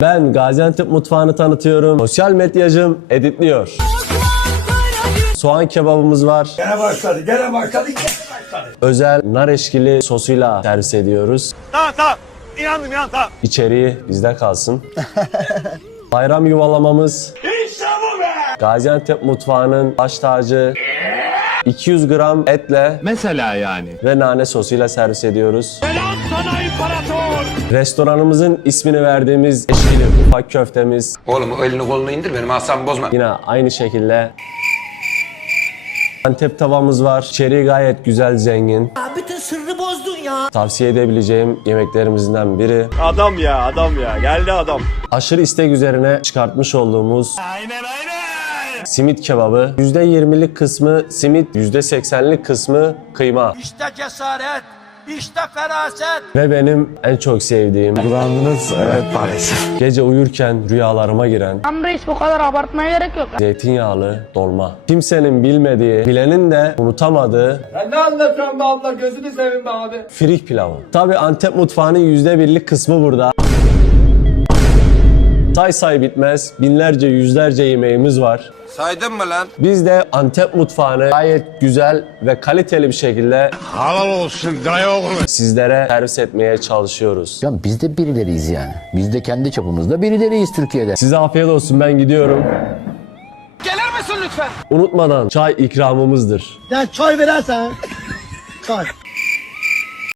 Ben Gaziantep mutfağını tanıtıyorum. Sosyal medyacım editliyor. Soğan kebabımız var. Gene başladı, gene başladı, gene başladı. Özel nar eşkili sosuyla servis ediyoruz. Tamam tamam. İnandım inan tamam. İçeriği bizde kalsın. Bayram yuvalamamız. İşte bu be. Gaziantep mutfağının baş tacı. 200 gram etle Mesela yani. ve nane sosuyla servis ediyoruz. Selam sana imparator. Restoranımızın ismini verdiğimiz eşkili ufak köftemiz Oğlum elini kolunu indir benim asabımı bozma. yine aynı şekilde. Antep tavamız var. İçeriği gayet güzel, zengin. Bütün sırrı bozdun ya. Tavsiye edebileceğim yemeklerimizden biri. Adam ya, adam ya. Geldi adam. Aşırı istek üzerine çıkartmış olduğumuz Aynen aynen. Simit kebabı. %20'lik kısmı simit, %80'lik kısmı kıyma. İşte cesaret, işte feraset. Ve benim en çok sevdiğim gece uyurken rüyalarıma giren Tam reis bu kadar abartmaya gerek yok. zeytinyağlı dolma. Kimsenin bilmediği, bilenin de unutamadığı ne anlatıyorsun be abla gözünü seveyim be abi. Firik pilavı. Tabi Antep mutfağının yüzde birlik kısmı burada. Say say bitmez. Binlerce yüzlerce yemeğimiz var. Saydın mı lan? Biz de Antep mutfağını gayet güzel ve kaliteli bir şekilde Halal olsun dayı oğlu. sizlere servis etmeye çalışıyoruz. Ya biz de birileriyiz yani. Biz de kendi çapımızda birileriyiz Türkiye'de. Size afiyet olsun ben gidiyorum. Gelir misin lütfen? Unutmadan çay ikramımızdır. Ya çay verersen. Çay.